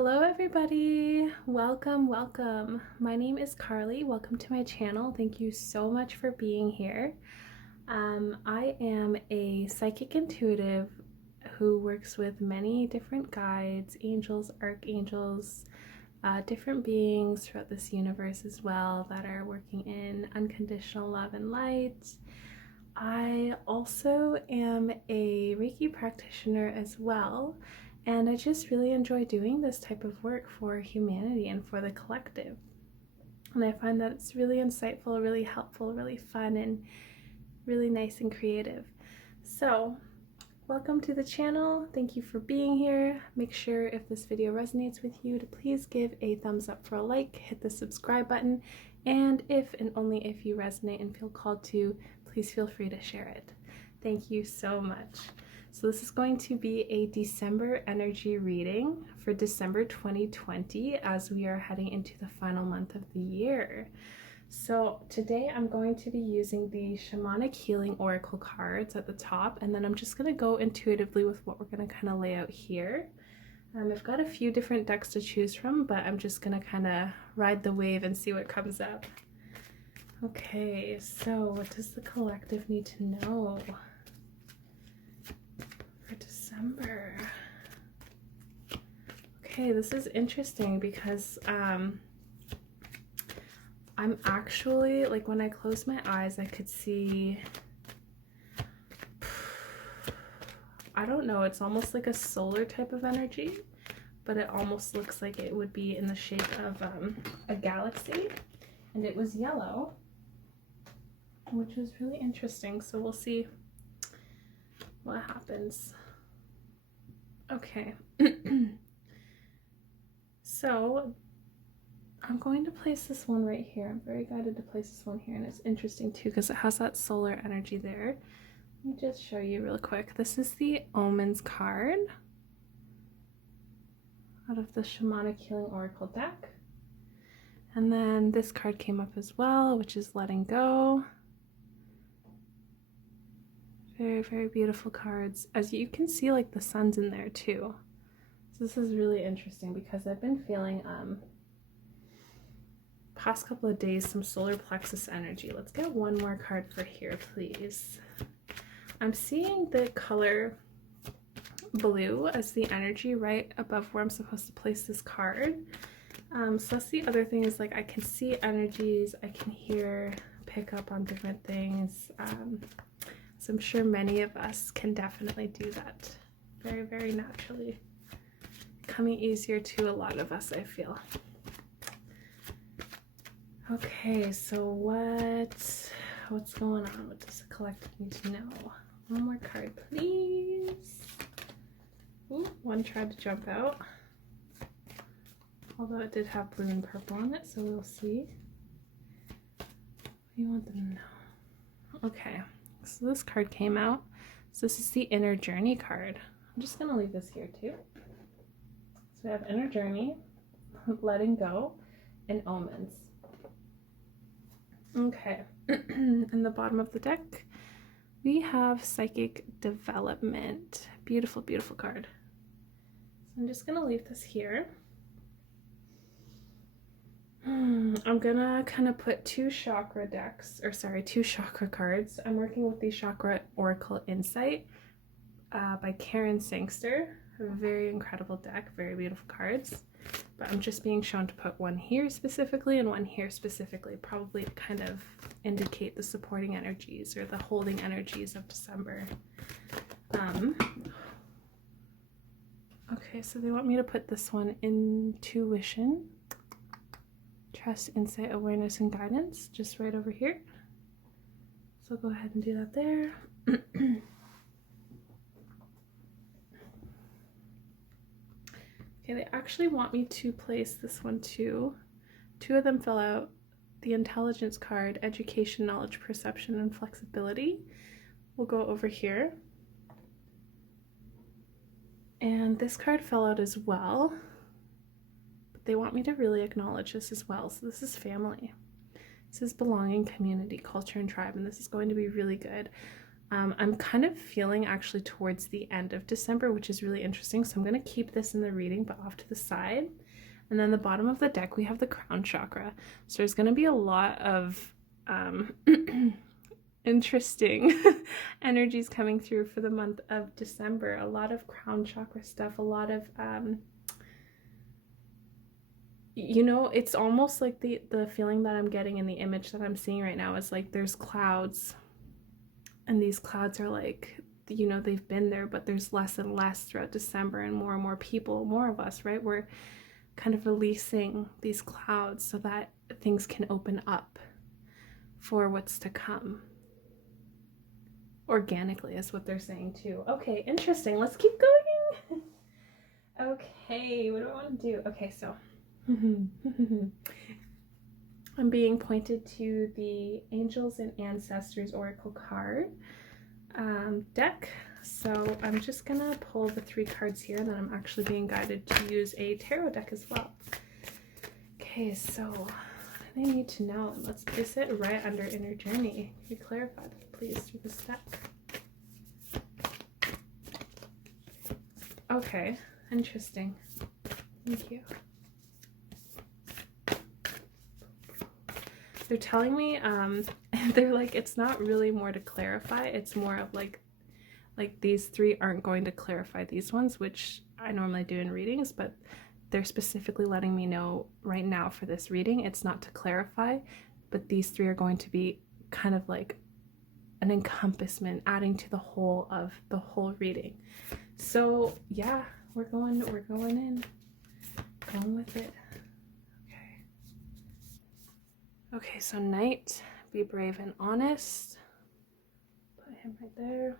Hello everybody, welcome. My name is Carly. Welcome to my channel. Thank you so much for being here. I am a psychic intuitive who works with many different guides, angels, archangels, different beings throughout this universe as well that are working in unconditional love and light. I also am a Reiki practitioner as well, and I just really enjoy doing this type of work for humanity and for the collective. And I find that it's really insightful, really helpful, really fun, and really nice and creative. So, welcome to the channel. Thank you for being here. Make sure if this video resonates with you to please give a thumbs up for a like, hit the subscribe button, and if and only if you resonate and feel called to, please feel free to share it. Thank you so much. So this is going to be a December energy reading for December 2020 as we are heading into the final month of the year. So today I'm going to be using the Shamanic Healing Oracle cards at the top, and then I'm just going to go intuitively with what we're going to kind of lay out here. I've got a few different decks to choose from, but I'm just going to kind of ride the wave and see what comes up. Okay, so what does the collective need to know for December? Okay, this is interesting because I'm actually, like, when I close my eyes, I could see, I don't know, it's almost like a solar type of energy, but it almost looks like it would be in the shape of a galaxy, and it was yellow, which was really interesting. So we'll see what happens. Okay. So I'm going to place this one right here. I'm very guided to place this one here, and it's interesting too because it has that solar energy there. Let me just show you real quick. This is the Omens card out of the Shamanic Healing Oracle deck. And then this card came up as well, which is Letting Go. Very, very beautiful cards. As you can see, like, the sun's in there too. So this is really interesting because I've been feeling past couple of days some solar plexus energy. Let's get one more card for here, please. I'm seeing the color blue as the energy right above where I'm supposed to place this card. So that's the other thing, is like I can see energies, I can pick up on different things. So I'm sure many of us can definitely do that very, very naturally. Coming easier to a lot of us, I feel. Okay, so what's going on? What does the collective need to know? One more card, please. Ooh, one tried to jump out. Although it did have blue and purple on it, so we'll see. What do you want them to know? Okay, so this card came out. So this is the Inner Journey card. I'm just going to leave this here too. So we have Inner Journey, Letting Go, and Omens. Okay, in the bottom of the deck, we have Psychic Development. Beautiful, beautiful card. So I'm just going to leave this here. I'm gonna kind of put two chakra cards. I'm working with the Chakra Oracle Insight by Caryn Sangster. A very incredible deck, very beautiful cards. But I'm just being shown to put one here specifically and one here specifically, probably to kind of indicate the supporting energies or the holding energies of December. Okay, so they want me to put this one Intuition, Trust, Insight, Awareness, and Guidance, just right over here. So I'll go ahead and do that there. Okay, they actually want me to place this one too. Two of them fill out the Intelligence card, Education, Knowledge, Perception, and Flexibility. We'll go over here. And this card fell out as well. But they want me to really acknowledge this as well. So this is family. This is belonging, community, culture, and tribe, and this is going to be really good. I'm kind of feeling actually towards the end of December, which is really interesting. So I'm going to keep this in the reading, but off to the side. And then the bottom of the deck, we have the crown chakra. So there's going to be a lot of interesting energies coming through for the month of December. A lot of crown chakra stuff, a lot of you know, it's almost like the feeling that I'm getting in the image that I'm seeing right now is like there's clouds, and these clouds are like, you know, they've been there, but there's less and less throughout December, and more people, more of us, right? We're kind of releasing these clouds so that things can open up for what's to come. Organically is what they're saying too. Okay, interesting. Let's keep going. Okay, what do I want to do? Okay, so I'm being pointed to the Angels and Ancestors Oracle card deck. So I'm just gonna pull the 3 cards here, and then I'm actually being guided to use a tarot deck as well. Okay, so what do they need to know? Let's place it right under Inner Journey. Can you clarify that, please, through this deck? Okay, interesting. Thank you. They're telling me, they're like, it's not really more to clarify. It's more of like these 3 aren't going to clarify these ones, which I normally do in readings, but they're specifically letting me know right now for this reading, it's not to clarify, but these 3 are going to be kind of like an encompassment, adding to the whole of the whole reading. So yeah, we're going in, going with it. Okay, so Knight, be brave and honest. Put him right there.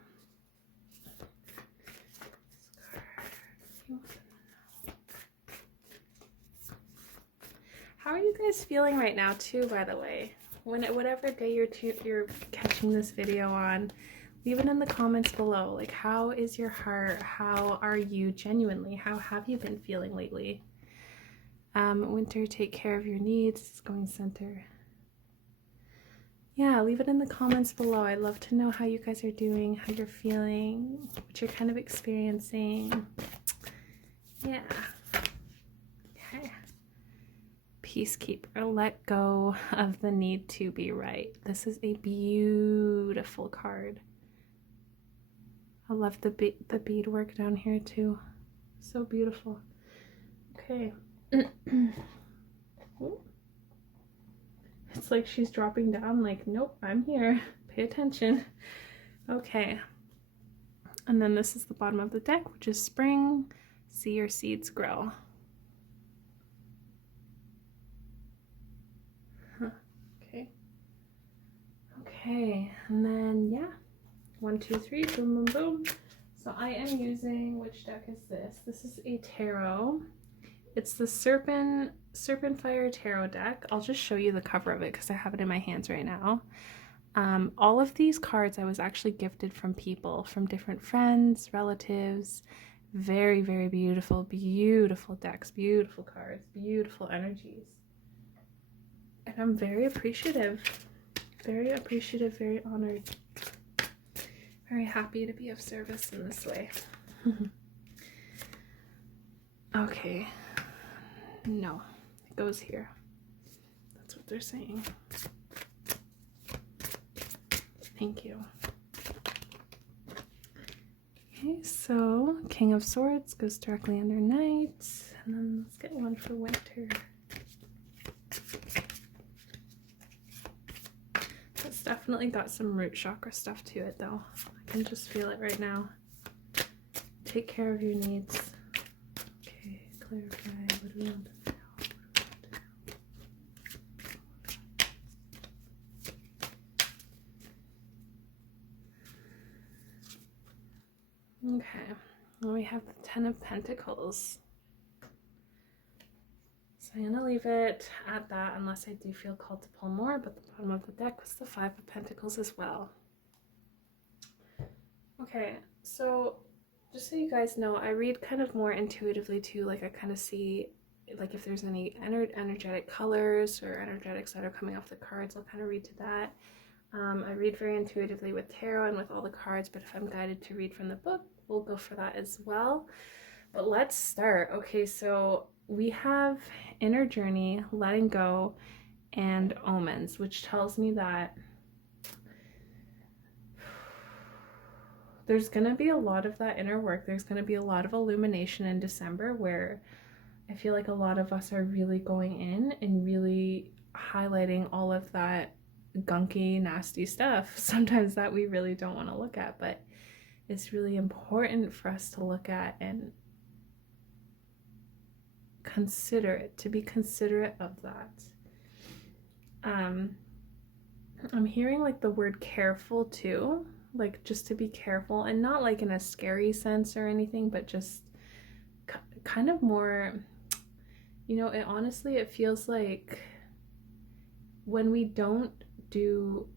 How are you guys feeling right now too, by the way? Whatever day you're catching this video on, leave it in the comments below. Like, how is your heart? How are you genuinely? How have you been feeling lately? Winter, take care of your needs. It's going center. Yeah, leave it in the comments below. I'd love to know how you guys are doing, how you're feeling, what you're kind of experiencing. Yeah. Okay. Peacekeeper, let go of the need to be right. This is a beautiful card. I love the beadwork down here too. So beautiful. Okay. It's like she's dropping down like, nope, I'm here. Pay attention. Okay. And then this is the bottom of the deck, which is spring. See your seeds grow. Huh. Okay. Okay. And then, yeah. 1, 2, 3. Boom, boom, boom. So I am using, which deck is this? This is a tarot. It's the Serpentfire tarot deck. I'll just show you the cover of it because I have it in my hands right now. All of these cards I was actually gifted from people, from different friends, relatives. Very, very beautiful, beautiful decks, beautiful cards, beautiful energies. And I'm very appreciative, very honored, very happy to be of service in this way. Okay. No, it goes here. That's what they're saying. Thank you. Okay, so King of Swords goes directly under Knight. And then let's get one for Winter. It's definitely got some root chakra stuff to it though. I can just feel it right now. Take care of your needs. Okay, clarify. What do we want to know? Okay, well, we have the 10 of Pentacles. So I'm going to leave it at that unless I do feel called to pull more, but the bottom of the deck was the 5 of Pentacles as well. Okay, so just so you guys know, I read kind of more intuitively too. Like I kind of see like if there's any energetic colors or energetics that are coming off the cards, I'll kind of read to that. I read very intuitively with tarot and with all the cards, but if I'm guided to read from the book, we'll go for that as well. But let's start. Okay, so we have inner journey, letting go, and omens, which tells me that there's going to be a lot of that inner work. There's going to be a lot of illumination in December where I feel like a lot of us are really going in and really highlighting all of that gunky, nasty stuff sometimes that we really don't want to look at, but it's really important for us to look at and consider it, to be considerate of that. I'm hearing like the word careful too, like just to be careful, and not like in a scary sense or anything, but just kind of more, you know, it feels like when we don't do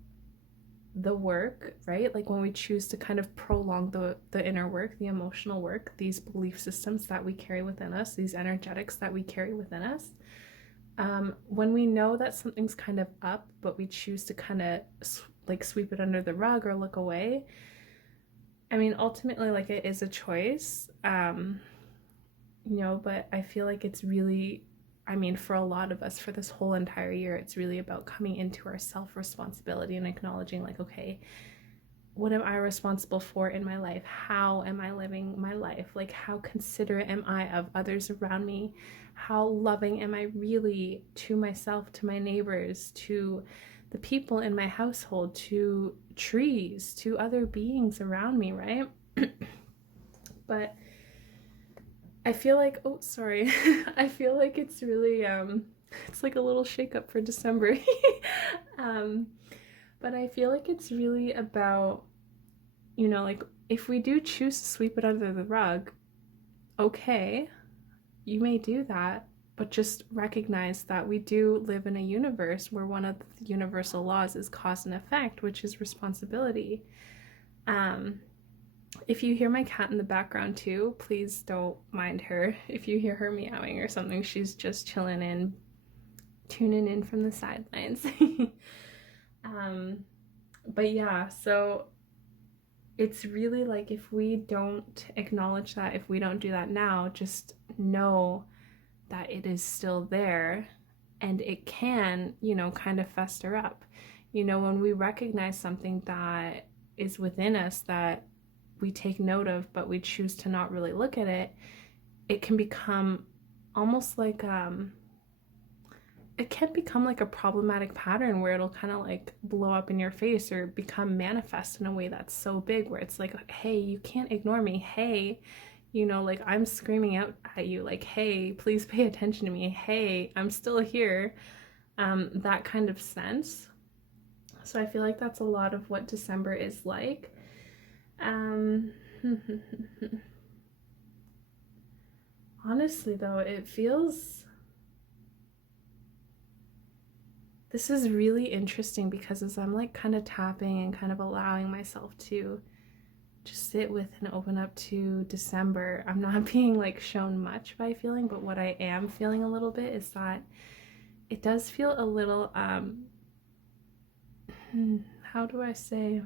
the work, right? Like when we choose to kind of prolong the inner work, the emotional work, these belief systems that we carry within us, these energetics that we carry within us, when we know that something's kind of up, but we choose to kind of like sweep it under the rug or look away. I mean, ultimately, like it is a choice, you know, but I feel like it's really, I mean, for a lot of us, for this whole entire year, it's really about coming into our self-responsibility and acknowledging like, okay, what am I responsible for in my life? How am I living my life? Like, how considerate am I of others around me? How loving am I really to myself, to my neighbors, to the people in my household, to trees, to other beings around me, right? But I feel like, oh, sorry. I feel like it's really, it's like a little shakeup for December. But I feel like it's really about, you know, like if we do choose to sweep it under the rug, okay, you may do that, but just recognize that we do live in a universe where one of the universal laws is cause and effect, which is responsibility. If you hear my cat in the background too, please don't mind her. If you hear her meowing or something, she's just chilling in, tuning in from the sidelines. But yeah, so it's really like if we don't acknowledge that, if we don't do that now, just know that it is still there and it can, you know, kind of fester up. You know, when we recognize something that is within us that we take note of, but we choose to not really look at it, it can become almost like, it can become like a problematic pattern where it'll kind of like blow up in your face or become manifest in a way that's so big where it's like, hey, you can't ignore me. Hey, you know, like I'm screaming out at you, like, hey, please pay attention to me. Hey, I'm still here. That kind of sense. So I feel like that's a lot of what December is like. Honestly though, it feels, this is really interesting because as I'm like kind of tapping and kind of allowing myself to just sit with and open up to December, I'm not being like shown much by feeling, but what I am feeling a little bit is that it does feel a little, how do I say,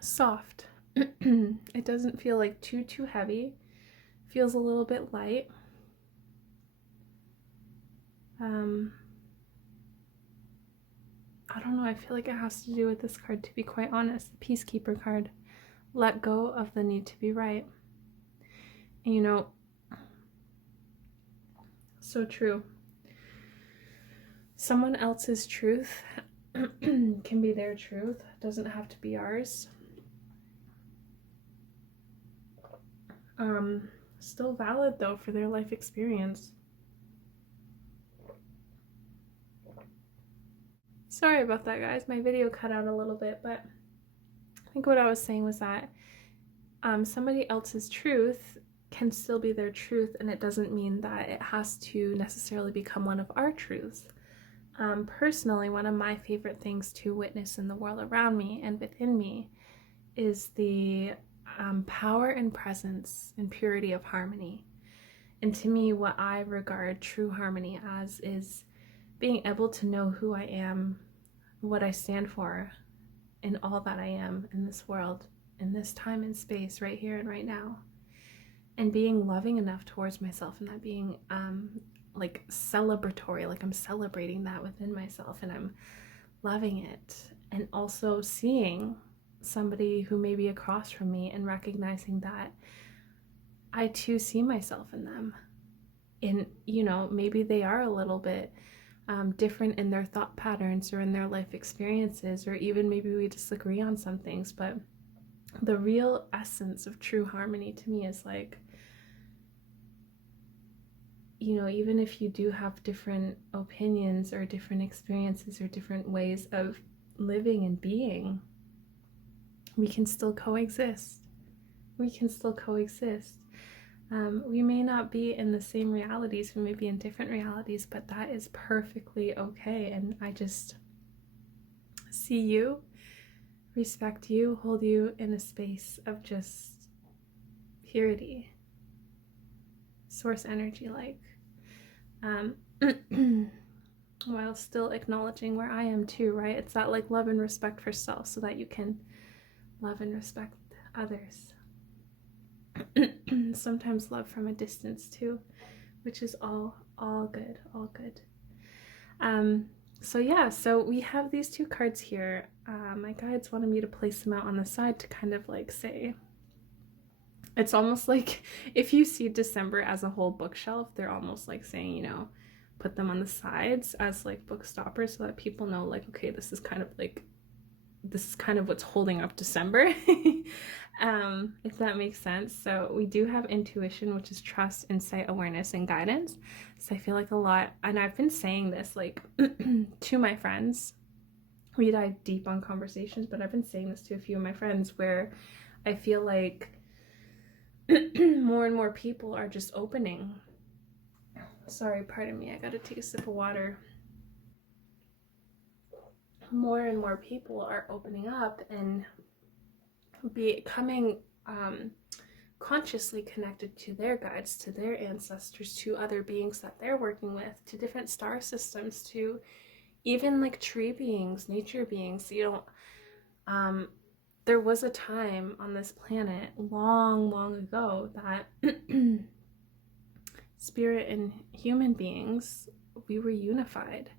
soft. It doesn't feel like too heavy. Feels a little bit light. I don't know, I feel like it has to do with this card, to be quite honest, the Peacekeeper card. Let go of the need to be right. And you know, so true. Someone else's truth can be their truth, it doesn't have to be ours. Still valid though for their life experience. Sorry about that, guys. My video cut out a little bit, but I think what I was saying was that somebody else's truth can still be their truth, and it doesn't mean that it has to necessarily become one of our truths. Personally, one of my favorite things to witness in the world around me and within me is the power and presence and purity of harmony. And to me, what I regard true harmony as is being able to know who I am what I stand for in all that I am in this world, in this time and space, right here and right now. And being loving enough towards myself, and that being like celebratory, like I'm celebrating that within myself and I'm loving it. And also seeing somebody who may be across from me and recognizing that I too see myself in them. And, you know, maybe they are a little bit different in their thought patterns or in their life experiences, or even maybe we disagree on some things, but the real essence of true harmony to me is like, you know, even if you do have different opinions or different experiences or different ways of living and being, we can still coexist. We can still coexist. We may not be in the same realities, we may be in different realities, but that is perfectly okay. And I just see you, respect you, hold you in a space of just purity, source energy like, while still acknowledging where I am too, right? It's that like love and respect for self so that you can love and respect others. Sometimes love from a distance too, which is all good, all good. So yeah, so we have these two cards here. My guides wanted me to place them out on the side to kind of like say, it's almost like if you see December as a whole bookshelf, they're almost like saying, you know, put them on the sides as like book stoppers so that people know like, okay, this is kind of what's holding up December. If that makes sense. So we do have intuition, which is trust, insight, awareness, and guidance. So I feel like a lot, and I've been saying this like to my friends, we dive deep on conversations, but I've been saying this to a few of my friends where I feel like more and more people are just opening. Sorry, pardon me, I gotta take a sip of water. More and more people are opening up and becoming consciously connected to their guides, to their ancestors, to other beings that they're working with, to different star systems, to even like tree beings, nature beings. You know, there was a time on this planet long ago that spirit and human beings, we were unified.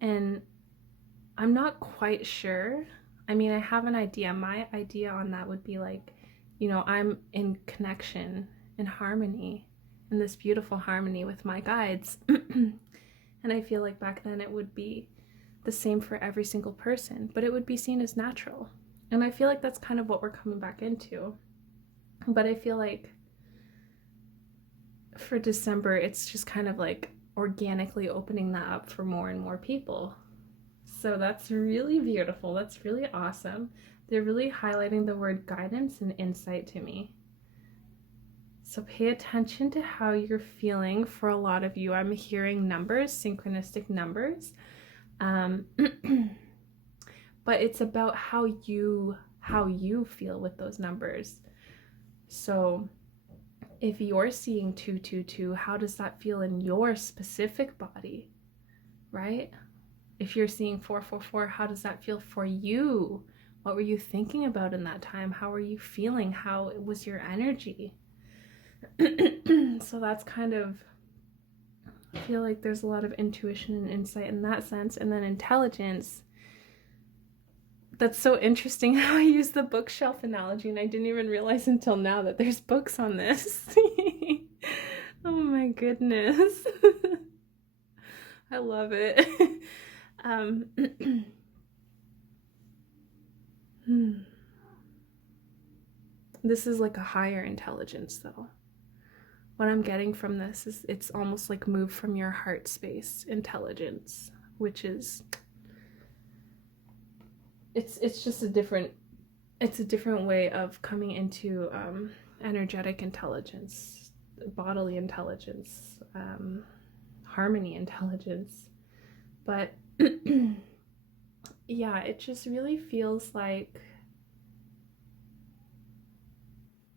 And I'm not quite sure. I mean, I have an idea. My idea on that would be like, you know, I'm in connection, in harmony, in this beautiful harmony with my guides. And I feel like back then it would be the same for every single person, but it would be seen as natural. And I feel like that's kind of what we're coming back into. But I feel like for December, it's just kind of like organically opening that up for more and more people. So that's really beautiful. That's really awesome. They're really highlighting the word guidance and insight to me. So pay attention to how you're feeling. For a lot of you, I'm hearing numbers, synchronistic numbers. But it's about how you feel with those numbers. So if you're seeing 222, how does that feel in your specific body, right? If you're seeing 444, how does that feel for you? What were you thinking about in that time? How were you feeling? How was your energy? So that's kind of, I feel like there's a lot of intuition and insight in that sense. And then intelligence. That's so interesting how I use the bookshelf analogy, and I didn't even realize until now that there's books on this. Oh my goodness. I love it. This is like a higher intelligence though. What I'm getting from this is it's almost like move from your heart space intelligence, which is, it's just a different way of coming into energetic intelligence, bodily intelligence, harmony intelligence. But yeah, it just really feels like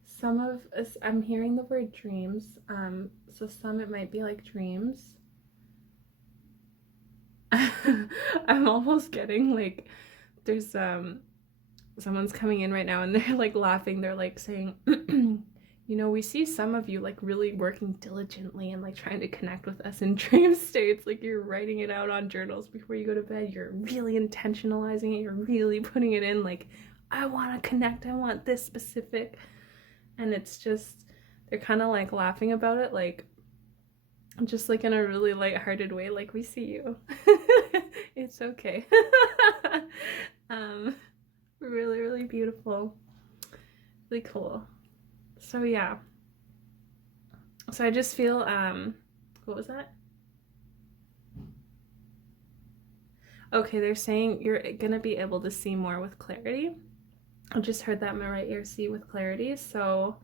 some of us, I'm hearing the word dreams, so some it might be like dreams. I'm almost getting like, there's someone's coming in right now and they're like laughing. They're like saying, you know, we see some of you like really working diligently and like trying to connect with us in dream states. Like you're writing it out on journals before you go to bed. You're really intentionalizing it. You're really putting it in like, I want to connect. I want this specific. And it's just, they're kind of like laughing about it. Like, just like in a really lighthearted way. Like, we see you. It's okay. Really, really beautiful. Really cool. So yeah. So I just feel, what was that? Okay, they're saying you're gonna be able to see more with clarity. I just heard that in my right ear, see with clarity. So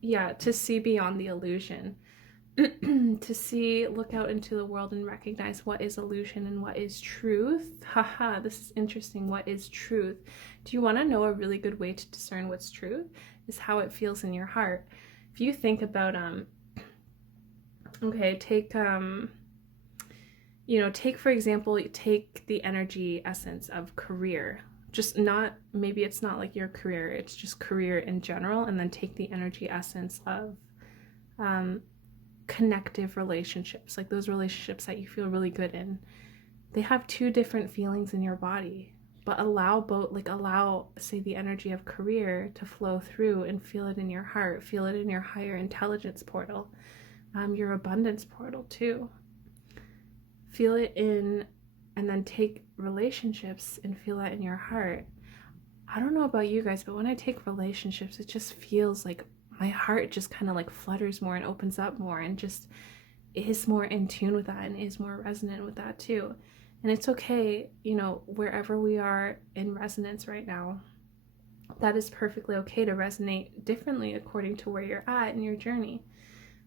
yeah, to see beyond the illusion. To see, look out into the world and recognize what is illusion and what is truth. Haha, this is interesting. What is truth? Do you want to know a really good way to discern what's truth? Is how it feels in your heart. If you think about, okay, take, you know, take, for example, take the energy essence of career. Just not, maybe it's not like your career, it's just career in general, and then take the energy essence of, connective relationships, like those relationships that you feel really good in. They have two different feelings in your body, but allow both, like allow, say, the energy of career to flow through and feel it in your heart, feel it in your higher intelligence portal, your abundance portal too. Feel it in, and then take relationships and feel that in your heart. I don't know about you guys, but when I take relationships, it just feels like my heart just kind of like flutters more and opens up more and just is more in tune with that and is more resonant with that too. And it's okay, you know, wherever we are in resonance right now, that is perfectly okay to resonate differently according to where you're at in your journey.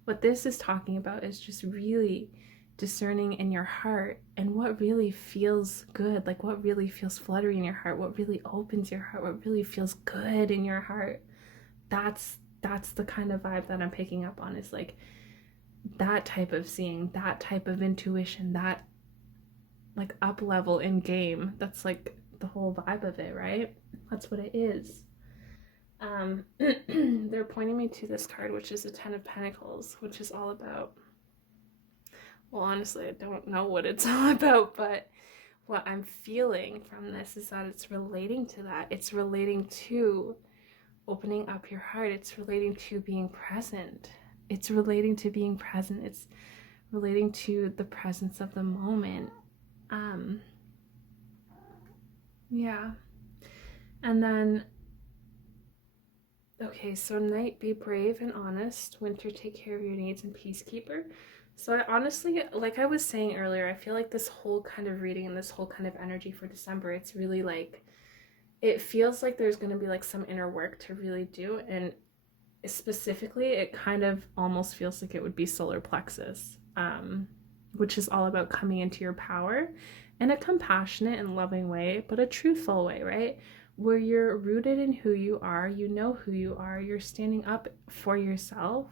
What this is talking about is just really discerning in your heart and what really feels good, like what really feels fluttery in your heart, what really opens your heart, what really feels good in your heart. That's the kind of vibe that I'm picking up on, is like that type of seeing, that type of intuition, that like up level in game. That's like the whole vibe of it, right? That's what it is. They're pointing me to this card, which is the 10 of Pentacles, which is all about, well, honestly, I don't know what it's all about, but what I'm feeling from this is that it's relating to that. It's relating to opening up your heart. It's relating to being present. It's relating to being present. It's relating to the presence of the moment. Yeah. And then, okay, so night, be brave and honest. Winter, take care of your needs, and peacekeeper. So I honestly, like I was saying earlier, I feel like this whole kind of reading and this whole kind of energy for December, it's really like, it feels like there's going to be like some inner work to really do. And specifically, it kind of almost feels like it would be solar plexus, which is all about coming into your power in a compassionate and loving way, but a truthful way, right? Where you're rooted in who you are, you know who you are, you're standing up for yourself.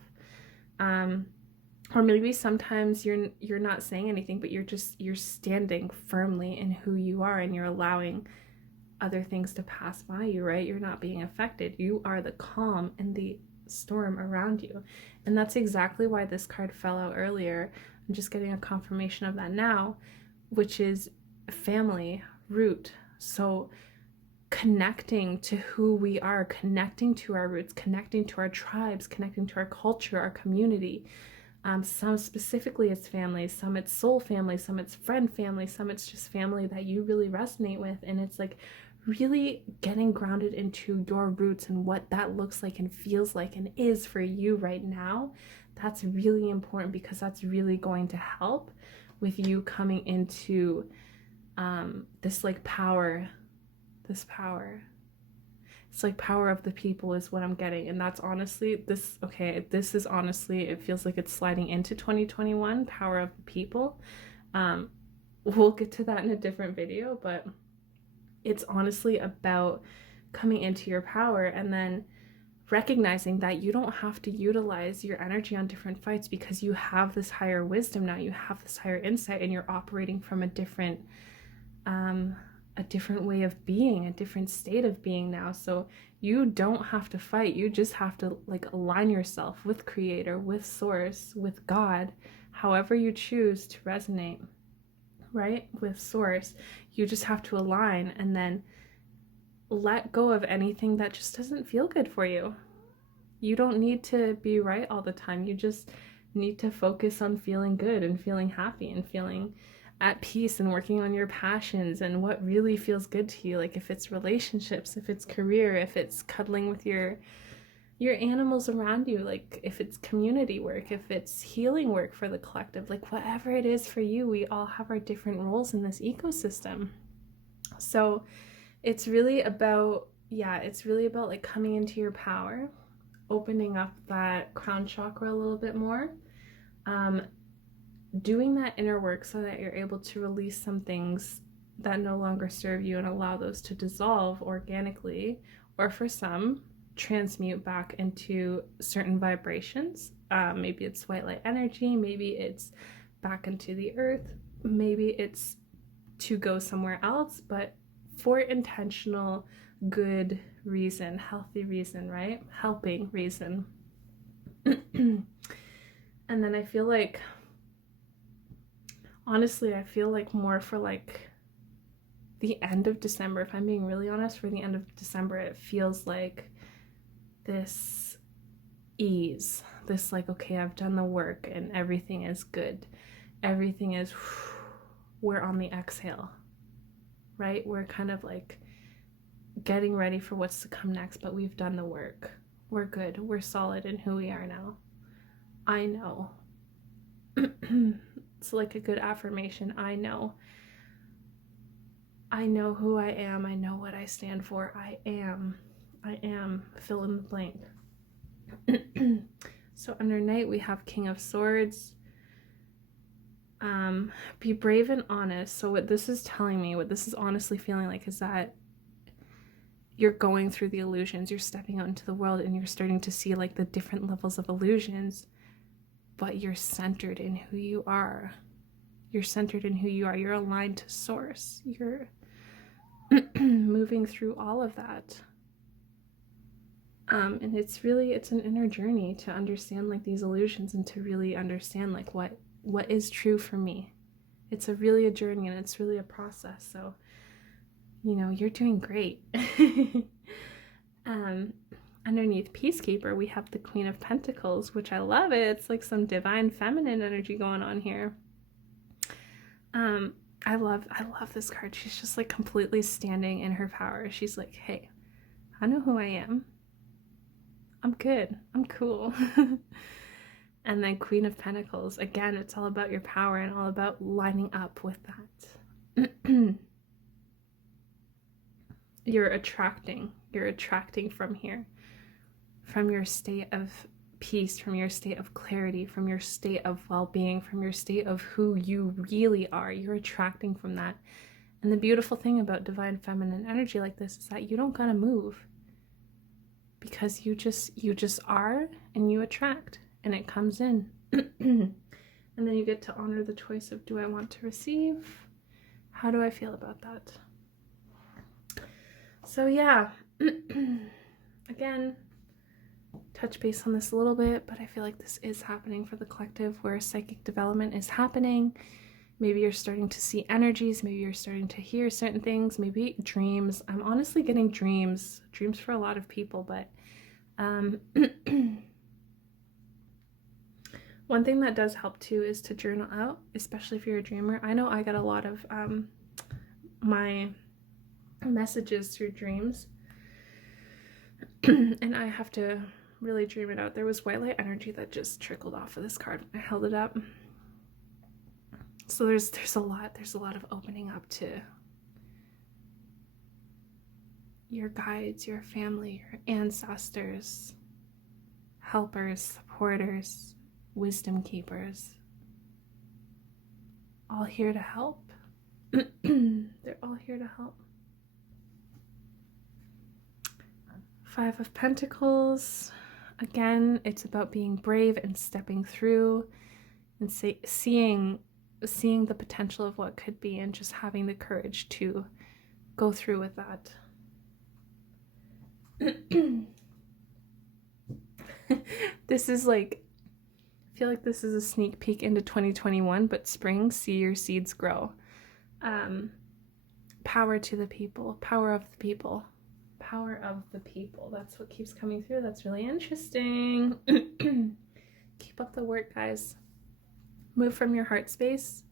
Or maybe sometimes you're not saying anything, but you're standing firmly in who you are, and you're allowing other things to pass by you, right? You're not being affected. You are the calm in the storm around you. And that's exactly why this card fell out earlier. I'm just getting a confirmation of that now, which is family, root. So connecting to who we are, connecting to our roots, connecting to our tribes, connecting to our culture, our community. Some specifically it's family, some it's soul family, some it's friend family, some it's just family that you really resonate with. And it's like really getting grounded into your roots and what that looks like and feels like and is for you right now. That's really important, because that's really going to help with you coming into this like power, this power. It's like power of the people is what I'm getting. And that's honestly, this is honestly, it feels like it's sliding into 2021, power of the people. We'll get to that in a different video, but it's honestly about coming into your power. And then recognizing that you don't have to utilize your energy on different fights because you have this higher wisdom now, you have this higher insight, and you're operating from a different way of being, a different state of being now. So you don't have to fight. You just have to like align yourself with Creator, with Source, with God, however you choose to resonate, right? With Source. You just have to align and then let go of anything that just doesn't feel good for you. You don't need to be right all the time. You just need to focus on feeling good and feeling happy and feeling at peace and working on your passions and what really feels good to you. Like if it's relationships, if it's career, if it's cuddling with your animals around you, like if it's community work, if it's healing work for the collective, like whatever it is for you, we all have our different roles in this ecosystem. So it's really about, like coming into your power, opening up that crown chakra a little bit more, doing that inner work so that you're able to release some things that no longer serve you and allow those to dissolve organically, or for some, transmute back into certain vibrations. Maybe it's white light energy, maybe it's back into the earth, maybe it's to go somewhere else, but for intentional, good reason, healthy reason, right? Helping reason. And then I feel like, honestly, I feel like more for like the end of December, if I'm being really honest, for the end of December, it feels like this ease, this like, okay, I've done the work and everything is good. Everything is, we're on the exhale, right? We're kind of like getting ready for what's to come next, but we've done the work. We're good. We're solid in who we are now. I know. It's like a good affirmation. I know who I am. I know what I stand for. I am, fill in the blank. So under night, we have King of Swords. Be brave and honest. So what this is telling me, what this is honestly feeling like, is that you're going through the illusions, you're stepping out into the world and you're starting to see like the different levels of illusions, but you're centered in who you are. You're centered in who you are. You're aligned to Source. You're moving through all of that. And it's an inner journey to understand like these illusions and to really understand like what is true for me. It's really a journey and it's really a process. So, you know, you're doing great. Underneath Peacekeeper, we have the Queen of Pentacles, which I love it. It's like some divine feminine energy going on here. I love this card. She's just like completely standing in her power. She's like, hey, I know who I am. I'm good. I'm cool. And then Queen of Pentacles. Again, it's all about your power and all about lining up with that. You're attracting from here. From your state of peace, from your state of clarity, from your state of well-being, from your state of who you really are. You're attracting from that. And the beautiful thing about divine feminine energy like this is that you don't gotta move, because you just are, and you attract, and it comes in. And then you get to honor the choice of, do I want to receive? How do I feel about that? So yeah, again, touch base on this a little bit, but I feel like this is happening for the collective, where psychic development is happening. Maybe you're starting to see energies, maybe you're starting to hear certain things, maybe dreams. I'm honestly getting dreams for a lot of people, but one thing that does help too is to journal out, especially if you're a dreamer. I know I got a lot of my messages through dreams, and I have to really dream it out. There was white light energy that just trickled off of this card when I held it up. So there's a lot of opening up to your guides, your family, your ancestors, helpers, supporters, wisdom keepers, all here to help. They're all here to help. Five of Pentacles. Again, it's about being brave and stepping through and seeing the potential of what could be and just having the courage to go through with that. This is like, I feel like this is a sneak peek into 2021, but spring, see your seeds grow. Power to the people, power of the people, power of the people. That's what keeps coming through. That's really interesting. Keep up the work, guys. Move from your heart space,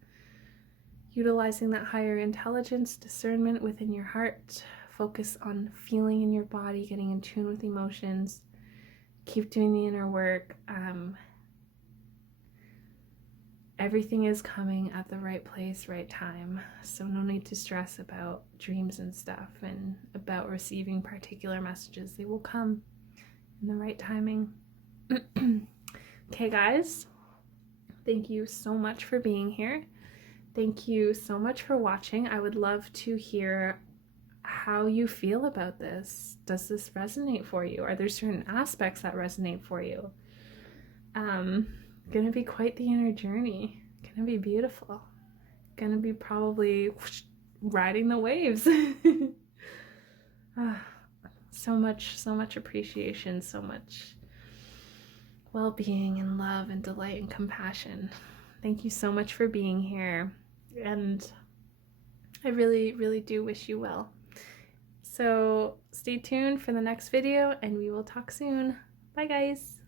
utilizing that higher intelligence, discernment within your heart. Focus on feeling in your body, getting in tune with emotions. Keep doing the inner work. Everything is coming at the right place, right time. So no need to stress about dreams and stuff and about receiving particular messages. They will come in the right timing. Okay, guys. Thank you so much for being here. Thank you so much for watching. I would love to hear how you feel about this. Does this resonate for you? Are there certain aspects that resonate for you? Gonna be quite the inner journey. Gonna be beautiful. Gonna be probably riding the waves. So much appreciation, so much well-being and love and delight and compassion. Thank you so much for being here, and I really do wish you well. So stay tuned for the next video and we will talk soon. Bye, guys.